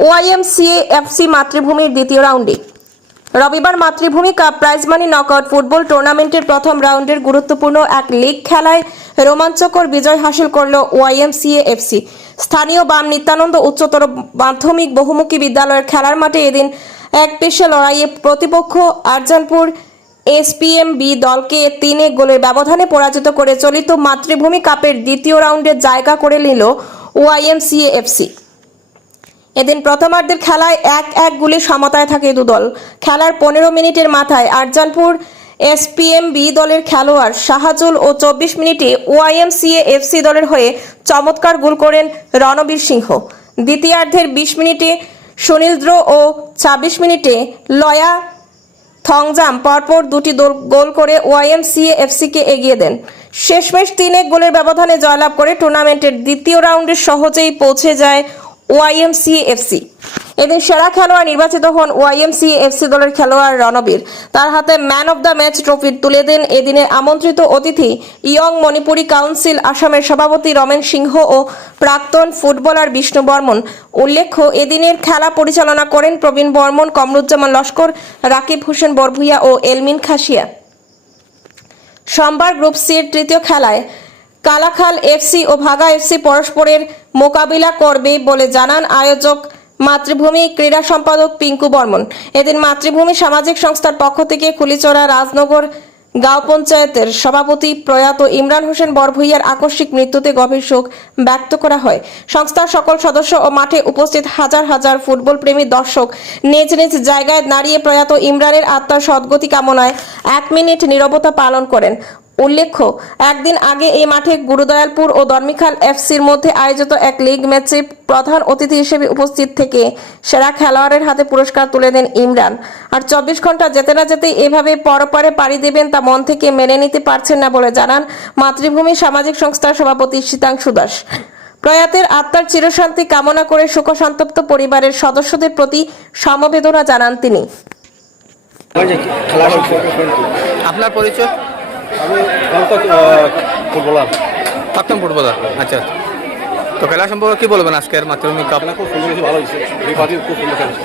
YMCA FC মাতৃভূমির দ্বিতীয় রাউন্ডে। রবিবার Matribhumi cup prize money knockout football টুর্নামেন্টের প্রথম রাউন্ডের গুরুত্বপূর্ণ এক লিগ খেলায় রোমাঞ্চকর বিজয় হাসিল করল ওয়াইএমসিএ এফসি স্থানীয় বাম নিত্যানন্দ উচ্চতর মাধ্যমিক বহুমুখী বিদ্যালয়ের খেলার মাঠে এদিন এক পেশা লড়াইয়ে প্রতিপক্ষ আরজানপুর এসপিএম বি দলকে তিন গোলের ব্যবধানে পরাজিত করে চলিত মাতৃভূমি কাপের দ্বিতীয় রাউন্ডে জায়গা করে নিল ওয়াইএমসিএ এফসি এদিন প্রথমার্ধের খেলায় এক এক গুলি সমতায় থাকে দুদল খেলার পনেরো মিনিটের মাথায় আরজানপুর এসপিএম বি দলের খেলোয়াড় শাহাজুল ও চব্বিশ মিনিটে ওয়াইএমসিএ এফসি দলের হয়ে চমৎকার গোল করেন রণবীর সিংহ। দ্বিতীয়ার্ধের বিশ মিনিটে সুনীলদ্র ও ছাব্বিশ মিনিটে লয়া থংজাম পরপর দুটি গোল করে ওয়াইএমসিএ এফসিকে এগিয়ে দেন। শেষমেশ তিন এক গোলের ব্যবধানে জয়লাভ করে টুর্নামেন্টের দ্বিতীয় রাউন্ডে সহজেই পৌঁছে যায় ওয়াইএমসিএ এফসি এদিন সেরা খেলোয়াড় নির্বাচিত হন ওয়াইএমসিএ এফসি দলের খেলোয়াড় রণবীর। তার হাতে man of the match trophy তুলে দেন এদিনের আমন্ত্রিত অতিথি ইয়ং মণিপুরি কাউন্সিল আসামের সভাপতি রমেন সিংহ ও প্রাক্তন ফুটবলার বিষ্ণু বর্মন। উল্লেখ্য, এদিনের খেলা পরিচালনা করেন প্রবীণ বর্মন, কমরুজ্জামান লস্কর, রাকিব হোসেন বরভুইয়া ও এলমিন খাসিয়া সোমবার গ্রুপ সির তৃতীয় খেলায় কালাখাল এফসি ও ভাগা এফসি পরস্পরের মোকাবিলা করবে বলে জানান আয়োজক মাতৃভূমি ক্রীড়া সম্পাদক পিঙ্কু বর্মন। এদিন মাতৃভূমি সামাজিক সংস্থার পক্ষ থেকে খুলিচড়া রাজনগর গাঁও পঞ্চায়েতের সভাপতি প্রয়াত ইমরান হোসেন বরভুইয়ার আকস্মিক মৃত্যুতে গভীর শোক ব্যক্ত করা হয়। সংস্থার সকল সদস্য ও মাঠে উপস্থিত হাজার হাজার ফুটবল প্রেমী দর্শক নিজ নিজ জায়গায় দাঁড়িয়ে প্রয়াত ইমরানের আত্মার সদ্গতি কামনায় এক মিনিট নীরবতা পালন করেন। উল্লেখ্য, একদিন আগে এই মাঠে গুরুদয়ালপুর ও দর্মিখাল এফসির মধ্যে আয়োজিত এক লিগ ম্যাচে প্রধান অতিথি হিসেবে উপস্থিত থেকে সেরা খেলোয়াড়ের হাতে পুরস্কার তুলে দেন ইমরান। আর চব্বিশ ঘণ্টা যেতে না যেতেই এভাবে পরপরে পাড়ি দেবেন তা মন থেকে মেনে নিতে পারছেন না বলে জানান মাতৃভূমি সামাজিক সংস্থার সভাপতি শীতাংশু দাস। প্রয়াতের আত্মার চিরশান্তি কামনা করে শোকসন্তপ্ত পরিবারের সদস্যদের প্রতি সমবেদনা জানান তিনি। আপনার পরিচয়? আমি অঙ্ক ফুটবলার প্রাক্তন ফুটবলার আচ্ছা তো খেলা সম্পর্কে কি বলবেন আজকের মাতৃভূমি কাপ খেলা খুব সুন্দর হয়েছে ভালো হয়েছে দুই পার্টি খুব সুন্দর খেলেছে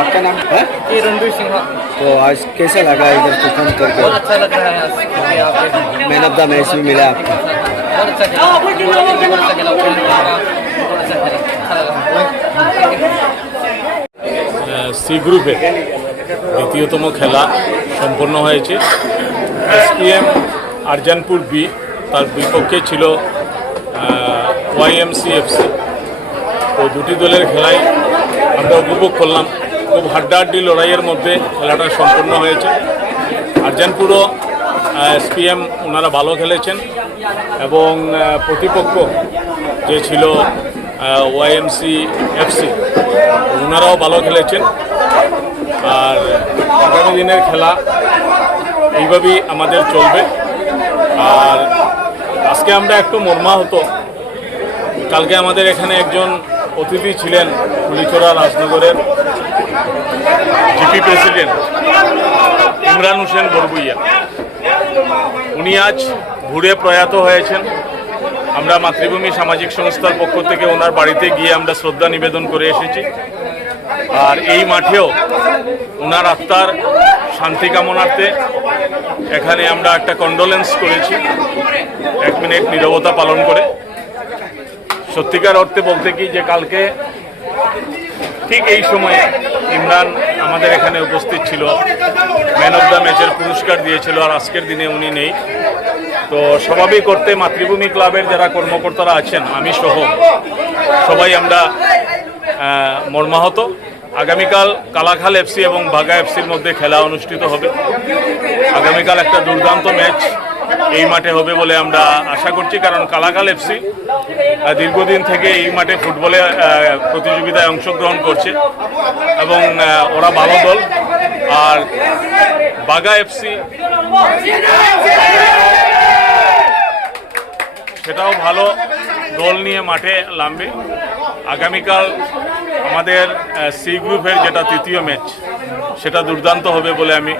आपका नाम है ये रणबीर सिंह तो आज कैसा लगा इधर परफॉर्म करके बहुत अच्छा लग रहा है आज कि यहाँ पे मैन ऑफ द मैच भी मिला आपको बहुत अच्छा खेला बहुत अच्छा खेला ओपनिंग खेला बहुत अच्छा खेला अच्छा लगा সি গ্রুপে দ্বিতীয়তম খেলা সম্পন্ন হয়েছে। এসপিএম আরজানপুর বি, তার বিপক্ষে ছিল ওয়াইএমসিএফসি তো দুটি দলের খেলায় আমরা উপভোগ করলাম। খুব হাড্ডাহাড্ডি লড়াইয়ের মধ্যে খেলাটা সম্পন্ন হয়েছে। আরজানপুরও এসপিএম ওনারা ভালো খেলেছেন এবং প্রতিপক্ষ যে ছিল ওয়াইএমসি এফসি ওনারাও ভালো খেলেছেন। আর আগামী দিনের খেলা এইভাবেই আমাদের চলবে। আর আজকে আমরা একটু মর্মাহত। কালকে আমাদের এখানে একজন অতিথি ছিলেন কুলিচড়া রাজনগরের জিপি প্রেসিডেন্ট ইমরান হোসেন বরবুইয়া। উনি আজ ঘুরে প্রয়াত হয়েছেন। আমরা মাতৃভূমি সামাজিক সংস্থার পক্ষ থেকে ওনার বাড়িতে গিয়ে আমরা শ্রদ্ধা নিবেদন করে এসেছি। আর এই মাঠেও ওনার আত্মার শান্তি কামনার্থে এখানে আমরা একটা কন্ডোলেন্স করেছি। এক মিনিট নীরবতা পালন করে। সত্যিকার অর্থে বলতে কি যে কালকে ঠিক এই সময়ে ইমরান আমাদের এখানে উপস্থিত ছিল। ম্যান অফ দ্য ম্যাচের পুরস্কার দিয়েছিল আর আজকের দিনে উনি নেই। তো স্বাভাবিক করতে মাতৃভূমি ক্লাবের যারা কর্মকর্তারা আছেন, আমি সহ সবাই আমরা মর্মাহত। আগামীকাল কালাখাল এফসি এবং বাগা এফসির মধ্যে খেলা অনুষ্ঠিত হবে। আগামীকাল একটা দুর্দান্ত ম্যাচ এই মাঠে হবে বলে আমরা আশা করছি, কারণ কালাখাল এফসি দীর্ঘদিন থেকে এই মাঠে ফুটবলে প্রতিযোগিতায় অংশগ্রহণ করছে এবং ওরা ভালো দল। আর বাগা এফসি সেটাও ভালো। দল নিয়ে মাঠে নামবে। আগামীকাল আমাদের সি গ্রুপের যেটা তৃতীয় ম্যাচ সেটা দুর্দান্ত হবে বলে আমি